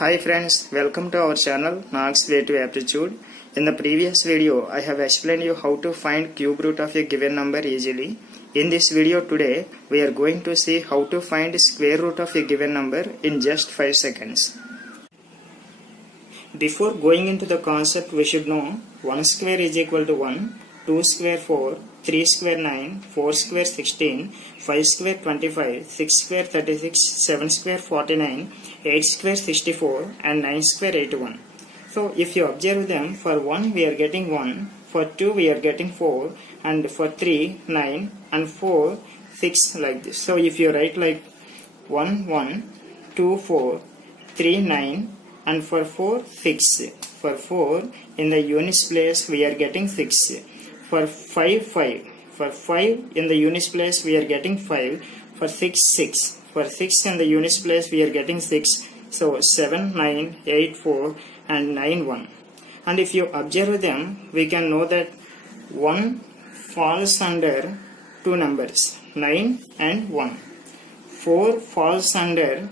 Hi friends, welcome to our channel Knox Way to Aptitude. In the previous video, I have explained you how to find cube root of a given number easily. In this video today, we are going to see how to find square root of a given number in just 5 seconds. Before going into the concept, we should know 1 square is equal to 1, 2 square 4, 3 square 9, 4 square 16, 5 square 25, 6 square 36, 7 square 49, 8 square 64 and 9 square 81. So if you observe them, for 1 we are getting 1, for 2 we are getting 4, and for 3 9 and 4 6, like this. So if you write like 1 1, 2 4, 3 9 and for 4 6, for 4 in the units place we are getting 6, for 5 5, for 5 in the units place we are getting 5, for 6 6, for 6 in the units place we are getting 6. So 7 9 8 4 and 9 1. And if you observe them, we can know that 1 falls under two numbers, 9 and 1. 4 falls under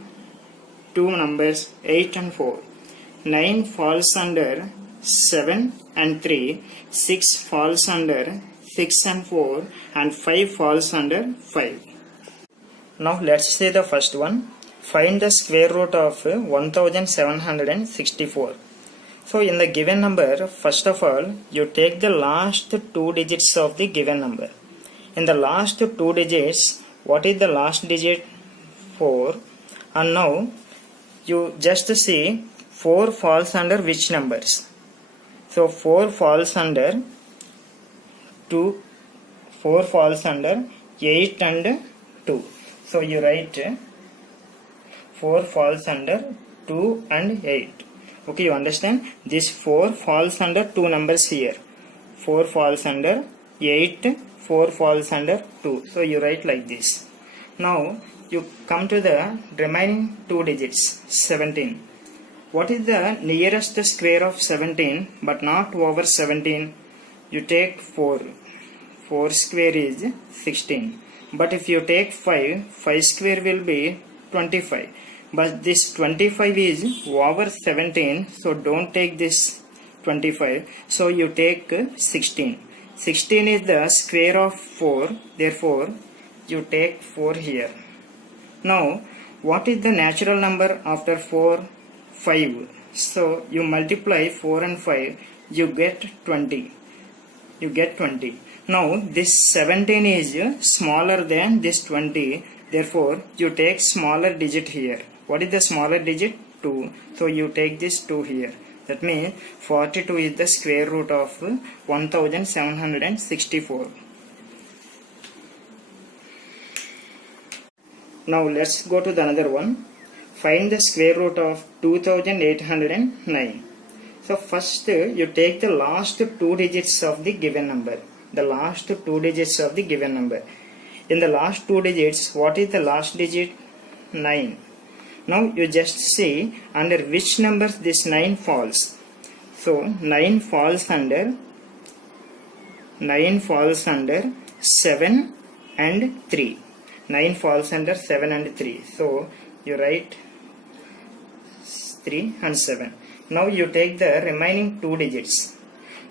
two numbers, 8 and 4. 9 falls under 7 and 3. 6 falls under 6 and 4. And 5 falls under 5. Now let's see the first one. Find the square root of 1764. So in the given number, first of all, you take the last two digits of the given number. In the last two digits, what is the last digit? 4. And now you just see 4 falls under which numbers? So 4 falls under 2, 4 falls under 8 and 2. So you write 4 falls under 2 and 8. Okay, you understand? This 4 falls under two numbers here. 4 falls under 8, 4 falls under 2. So you write like this. Now you come to the remaining two digits, 17. What is the nearest square of 17 but not over 17? You take 4. 4 square is 16. But if you take 5, 5 square will be 25. But this 25 is over 17, so don't take this 25. So you take 16. 16 is the square of 4, therefore you take 4 here. Now, what is the natural number after 4? 5. So you multiply 4 and 5, you get 20. You get 20. Now this 17 is smaller than this 20, therefore you take smaller digit here. What is the smaller digit? 2. So you take this 2 here. That means 42 is the square root of 1764. Now let's go to the another one. Find the square root of 2809. So first you take the last two digits of the given number. The last two digits of the given number. In the last two digits, what is the last digit? 9. Now you just see under which numbers this 9 falls. So 9 falls under 7 and 3. 9 falls under 7 and 3. So you write 3 and 7. Now you take the remaining two digits.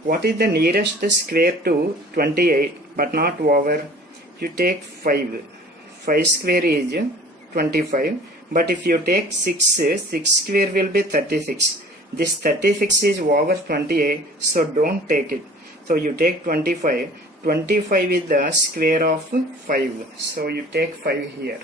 What is the nearest square to 28 but not over? You take 5. 5 square is 25. But if you take 6, 6 square will be 36. This 36 is over 28, so don't take it. So you take 25. 25 is the square of 5. So you take 5 here.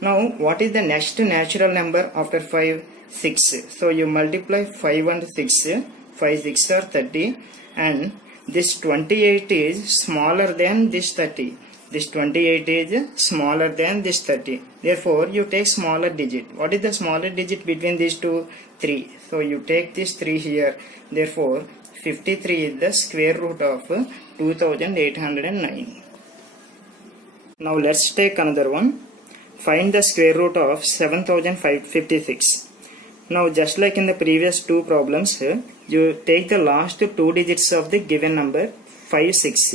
Now what is the next natural number after 5? 6. So you multiply 5 and 6. 5 6 are 30. And this 28 is smaller than this 30. This 28 is smaller than this 30. Therefore, you take smaller digit. What is the smaller digit between these two? 3. So, you take this 3 here. Therefore, 53 is the square root of 2809. Now, let's take another one. Find the square root of 7056. Now, just like in the previous two problems, you take the last two digits of the given number, 5 6.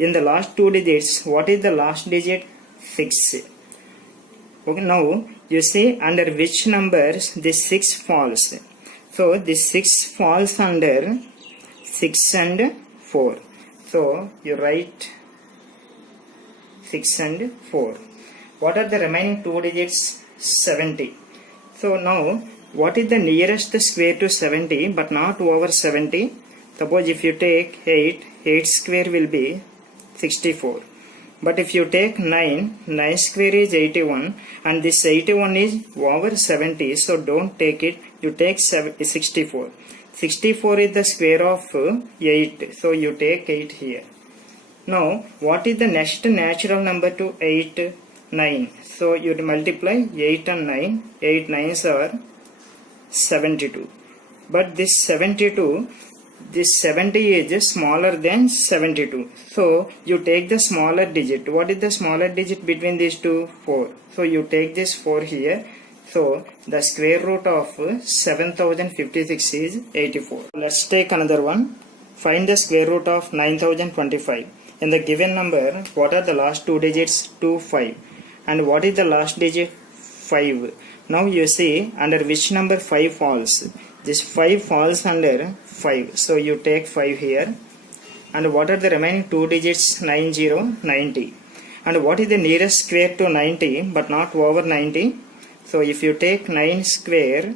In the last two digits, what is the last digit? 6. Okay, now you see under which numbers this 6 falls. So this 6 falls under 6 and 4. So you write 6 and 4. What are the remaining 2 digits? 70. So now what is the nearest square to 70 but not over 70? Suppose if you take 8, 8 square will be 64. But if you take 9, 9 square is 81 and this 81 is over 70, so don't take it, you take 64. 64 is the square of 8, so you take 8 here. Now what is the next natural number to 8? 9. So you multiply 8 and 9, 8 9s are 72. But this 72, this 70 is smaller than 72. So you take the smaller digit. What is the smaller digit between these two? 4. So you take this 4 here. So the square root of 7056 is 84. Let's take another one. Find the square root of 9025. In the given number, what are the last 2 digits? 2, 5. And what is the last digit? 5. Now you see under which number 5 falls. This 5 falls under 5. So you take 5 here. And what are the remaining 2 digits? 90, 90. And what is the nearest square to 90 but not over 90? So if you take 9 square,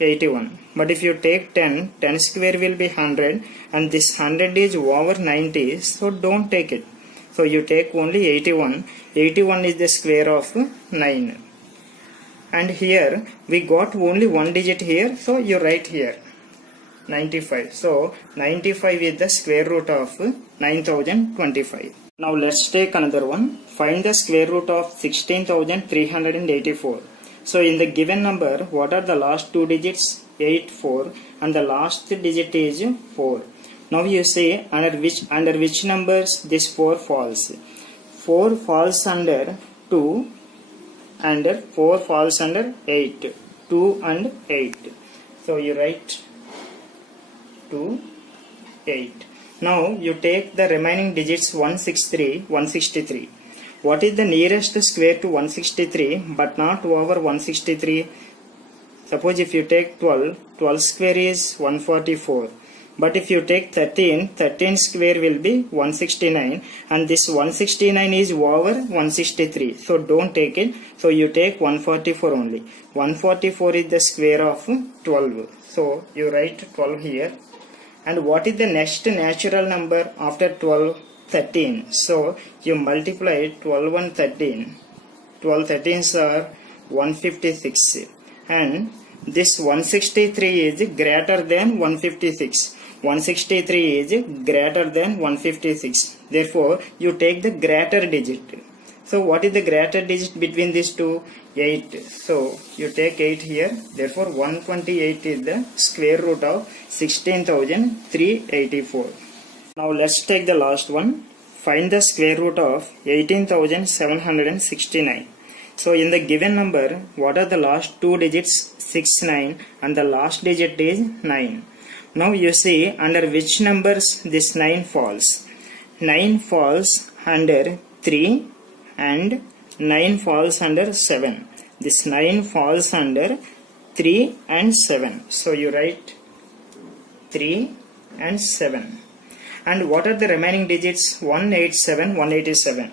81. But if you take 10, 10 square will be 100. And this 100 is over 90. So don't take it. So you take only 81. 81 is the square of 9. And here we got only one digit here, so you write here 95. So 95 is the square root of 9025. Now let's take another one. Find the square root of 16384. So in the given number, what are the last 2 digits? 8, 4, and the last digit is 4. Now you say under which numbers this 4 falls. 4 falls under 2 and 4 falls under 8. 2 and 8. So you write 2, 8. Now you take the remaining digits 163, 163. What is the nearest square to 163 but not over 163? Suppose if you take 12, 12 square is 144. But if you take 13, 13 square will be 169 and this 169 is over 163. So don't take it. So you take 144 only. 144 is the square of 12. So you write 12 here. And what is the next natural number after 12? 13. So you multiply 12 and 13. 12 13s are 156. And this 163 is greater than 156. 163 is greater than 156. Therefore, you take the greater digit. So, what is the greater digit between these two? 8. So, you take 8 here. Therefore, 128 is the square root of 16,384. Now, let's take the last one. Find the square root of 18,769. So, in the given number, what are the last 2 digits? 6, 9, and the last digit is 9. Now you see under which numbers this 9 falls. 9 falls under 3 and 9 falls under 7. This 9 falls under 3 and 7. So you write 3 and 7. And what are the remaining digits? 187, 187.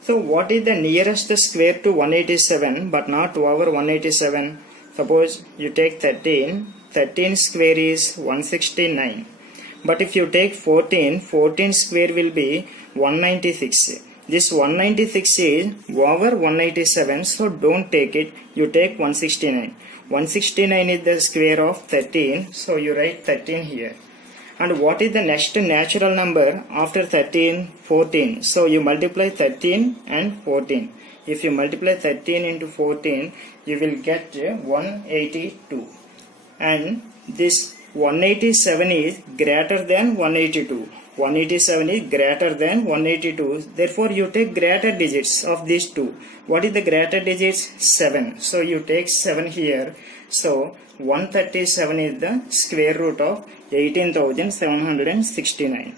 So what is the nearest square to 187 but not over 187? Suppose you take 13. 13 square is 169. But if you take 14, 14 square will be 196. This 196 is over 187, so don't take it. You take 169. 169 is the square of 13, so you write 13 here. And what is the next natural number after 13? 14. So you multiply 13 and 14. If you multiply 13 into 14, you will get 182. And this 187 is greater than 182. 187 is greater than 182. Therefore, you take greater digits of these two. What is the greater digits? 7. So, you take 7 here. So, 137 is the square root of 18,769.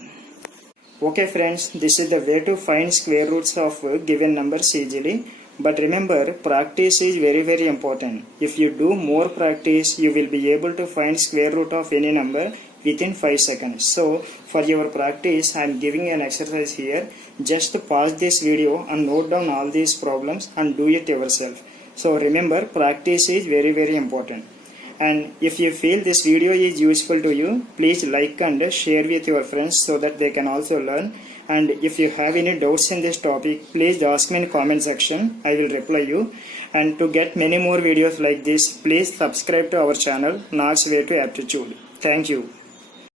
Okay friends, this is the way to find square roots of given numbers easily. But remember, practice is very important. If you do more practice, you will be able to find square root of any number within 5 seconds. So for your practice, I am giving an exercise here. Just pause this video and note down all these problems and do it yourself. So remember, practice is very important. And if you feel this video is useful to you, please like and share with your friends so that they can also learn. And if you have any doubts in this topic, please ask me in comment section. I will reply you. And to get many more videos like this, please subscribe to our channel, North's Way to Aptitude. Thank you.